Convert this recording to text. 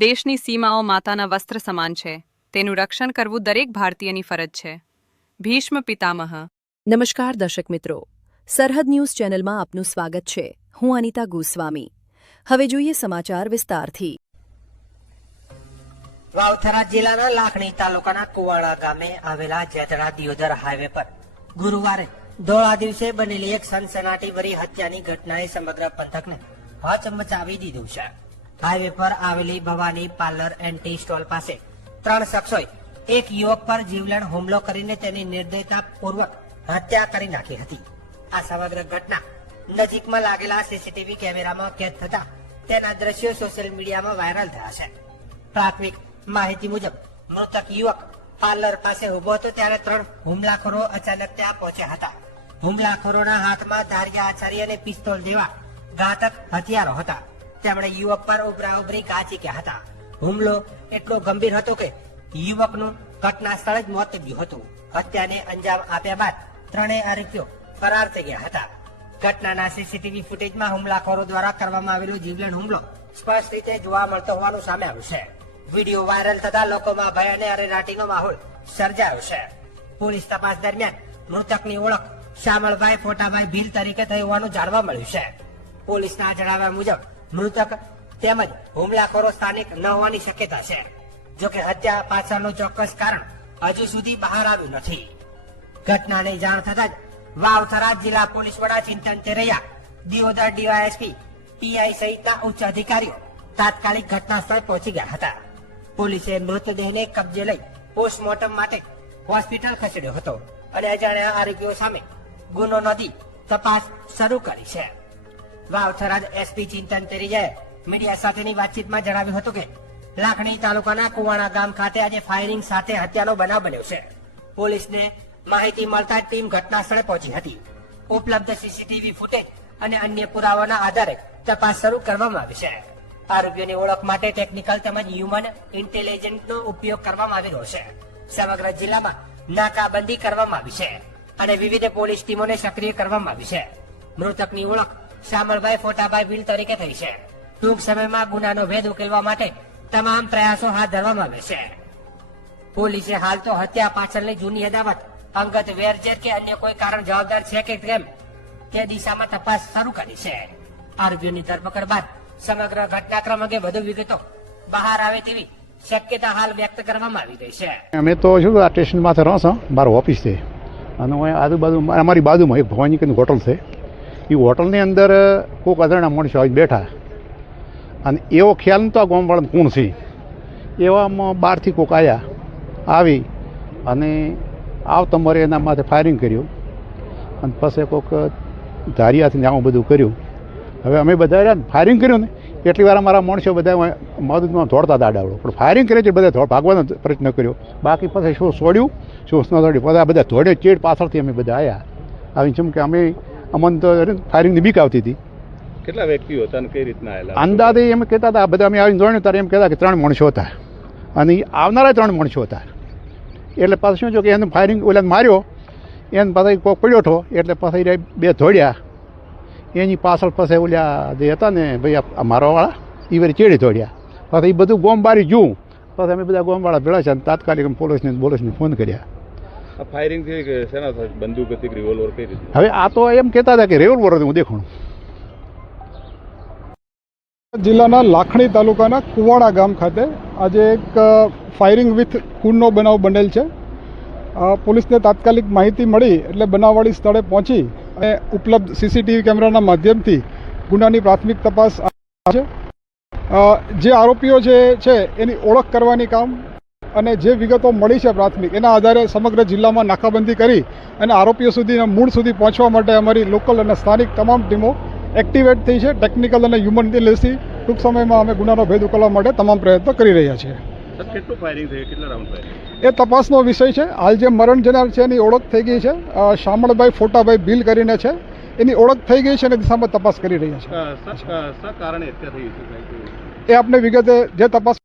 દેશની સીમાઓ માતાના વસ્ત્ર સમાન છે. તેનું રક્ષણ કરવું દરેક ભારતીયની ફરજ છે. ભીષ્મ પિતામહ. નમસ્કાર દર્શક મિત્રો, સરહદ ન્યૂઝ ચેનલમાં આપનું સ્વાગત છે. હું અનિતા ગોસ્વામી. હવે જોઈએ સમાચાર વિસ્તારથી. વાવથરા જિલ્લાના લાખણી તાલુકાના કુવાડા ગામે આવેલા જેતડા દિયોદર હાઈવે પર ગુરુવારે ધોળા દિવસે બનેલી એક સનસનાટીભરી હત્યાની ઘટનાએ સમગ્ર પંથકને હચમચાવી દીધું છે. હાઈવે પર આવેલી Bhavani parlour and tea stall પાસે 3 શખ્સોએ એક યુવક પર જીવલેણ હુમલો કરીને તેની નિર્દયતાપૂર્વક હત્યા કરી નાખી હતી. આ સમગ્ર ઘટના નજીકમાં લાગેલા સીસીટીવી કેમેરામાં કેદ થતા તેના દ્રશ્યો સોશિયલ મીડિયામાં વાયરલ થયા છે. પ્રાથમિક માહિતી મુજબ મૃતક યુવક પાર્લર પાસે ઉભો હતો ત્યારે 3 હુમલાખોરો અચાનક ત્યાં પહોંચ્યા હતા. હુમલાખોરોના હાથમાં ધારિયા આછારી અને પિસ્તોલ જેવા ઘાતક હથિયારો હતા. તેમણે યુવક પર ઉભરાઉભરી ઘા ઝીંક્યા હતા. હુમલો એટલો ગંભીર હતો કે યુવકનું ઘટના સ્થળે જ મોત થયું હતું. હત્યાને અંજામ આપ્યા બાદ ત્રણેય આરોપીઓ ફરાર થઈ ગયા હતા. ઘટનાના સીસીટીવી ફૂટેજમાં હુમલાખોરો દ્વારા કરવામાં આવેલો જીવલેણ હુમલો સ્પષ્ટ રીતે જોવા મળતો હોવાનું સામે આવ્યું છે. વિડીયો વાયરલ થતા લોકોમાં ભય અને અરેરાટીનો માહોલ સર્જાયો છે. પોલીસ તપાસ દરમિયાન મૃતકની ઓળખ શામળભાઈ ફોટાભાઈ ભીલ તરીકે થઈ હોવાનું જાણવા મળ્યું છે. પોલીસના જણાવ્યા મુજબ મૃતક તેમજ હુમલાખોરો સ્થાનિક ન હોવાની શક્યતા છે. જોકે હત્યા પાછળનું ચોક્કસ કારણ હજુ સુધી બહાર આવ્યું નથી. ઘટનાની જાણ થતા જ વાવથરા જિલ્લા પોલીસ વડા ચિંતન તેરૈયા, દિયોદર ડીવાયએસપી, પીઆઈ સહિતના ઉચ્ચ અધિકારીઓ તાત્કાલિક ઘટના સ્થળે પહોંચી ગયા હતા. પોલીસે મૃતદેહને કબજે લઈ પોસ્ટમોર્ટમ માટે હોસ્પિટલ ખસેડ્યો હતો અને અજાણ્યા આરોપીઓ સામે ગુનો નોંધી તપાસ શરૂ કરી છે. વાવથરા એસપી ચિંતન તેરૈયાએ મીડિયા સાથેની વાતચીતમાં જણાવ્યું હતું કે લાખણી તાલુકાના કુવાણા ગામ ખાતે આજે ફાયરિંગ સાથે હત્યાનો બનાવ બન્યો છે. પોલીસને માહિતી મળતા ટીમ ઘટના સ્થળે પહોંચી હતી. ઉપલબ્ધ સીસીટીવી ફૂટેજ અને અન્ય પુરાવાના આધારે તપાસ શરૂ કરવામાં આવી છે. આરોપીઓની ઓળખ માટે ટેકનિકલ તેમજ હ્યુમન ઇન્ટેલિજન્સનો ઉપયોગ કરવામાં આવી રહ્યો છે. સમગ્ર જિલ્લામાં નાકાબંધી કરવામાં આવી છે અને વિવિધ પોલીસ ટીમોને સક્રિય કરવામાં આવી છે. મૃતકની ઓળખ શામળભાઈ ફોટાભાઈ ભીલ તરીકે થઈ છે. ટૂંક સમયમાં ગુનાનો ભેદ ઉકેલવા માટે તમામ પ્રયાસો હાથ ધરવામાં આવે છે. પોલીસે હાલ તો હત્યા પાછળની જૂની અદાવત, અંગત વેરઝેર કે અન્ય કોઈ કારણ જવાબદાર છે કે કેમ તે દિશામાં તપાસ શરૂ કરી છે. આરોપીઓની ધરપકડ બાદ સમગ્ર ઘટનાક્રમ અંગે વધુ વિગતો બહાર આવે તેવી શક્યતા હાલ વ્યક્ત કરવામાં આવી રહી છે. અમે તો શું આ સ્ટેશનમાં રહો છો, મારો ઓફિસ છે અને હું આજુબાજુ અમારી બાજુમાં એક ભવાની કરીને હોટલ છે. એ હોટલની અંદર કોઈક અજાણ્યા માણસો આવી બેઠા અને એવો ખ્યાલ નહોતો આ ગામવાળાને કોણ છે. એવામાં બહારથી કોઈક આવી અને આવતા મારે એના માથે ફાયરિંગ કર્યું અને પછી કોઈક ધારિયાથી આવું બધું કર્યું. હવે અમે બધા રહ્યા ને ફાયરિંગ કર્યું ને એટલી વાર અમારા માણસો બધા મદદમાં દોડતા દાડાવડો પણ ફાયરિંગ કરે છે બધા ભાગવાનો પ્રયત્ન કર્યો. બાકી પછી શું છોડ્યું શું ન છોડ્યું પછી બધા દોડે ચેડ પાછળથી અમે બધા આવ્યા. આવીને જેમ કે અમે અમને તો ફાયરિંગની બીક આવતી હતી. કેટલા વ્યક્તિઓ હતા અને કઈ રીતના આવેલા? અંદાજે એમ કહેતા હતા બધા અમે આવીને જોયું ત્યારે એમ કહેતા કે 3 માણસો હતા અને આવનારા 3 માણસો હતા. એટલે પાછું શું છે કે એને ફાયરિંગ ઓલા માર્યો એને પાછા કોઈક પડ્યો હતો એટલે પાછા 2 ધોડ્યા. એની પાછળ પાસે ઓલા જે હતા ને ભાઈ મારવાવાળા એ વળી ચેડી ધોડ્યા. પાછા એ બધું ગોમ બારી જોઉં પછી અમે બધા ગોમવાળા ભેળા છે અને તાત્કાલિક પોલીસને ફોન કર્યા. ફાયરિંગ થઈ કે શેના થાય? બંદૂક હતી, રિવોલ્વર કઈ રીતે? હવે આ તો એમ કહેતા હતા કે રિવોલ્વર હતું. હું દેખાણું જિલ્લાના લાખણી તાલુકાના કુવાડા ગામ ખાતે આજે એક ફાયરિંગ વિથ ખૂનનો બનાવ બનેલ છે. પોલીસને તાત્કાલિક માહિતી મળી એટલે બનાવવાળી સ્થળે પહોંચી અને ઉપલબ્ધ સીસીટીવી કેમેરાના માધ્યમથી ગુનાની પ્રાથમિક તપાસ છે. જે આરોપીઓ છે એની ઓળખ કરવાની કામ અને જે વિગતો મળી છે પ્રાથમિક એના આધારે સમગ્ર જિલ્લામાં નાકાબંધી કરી અને આરોપીઓ સુધીના મૂળ સુધી પહોંચવા માટે અમારી લોકલ અને સ્થાનિક તમામ ટીમો એક્ટિવેટ થઈ છે. ટેકનિકલ અને હ્યુમન ઇન્ટેલિજન્સથી ટૂંક સમયમાં અમે ગુનાનો ભેદ ઉકેલવા માટે તમામ પ્રયત્નો કરી રહ્યા છીએ. કેટલું ફાયરિંગ થયું? કેટલા રાઉન્ડ ફાયરિંગ? એ તપાસનો વિષય છે. હાલ જે મરણ જનાર છે એની ઓળખ થઈ ગઈ છે. શામળભાઈ ફોટાભાઈ ભીલ કરીને છે. એની ઓળખ થઈ ગઈ છે અને દિશામાં તપાસ કરી રહ્યા છે. કારણે હત્યા થઈ છે એ આપણે વિગતે જે તપાસ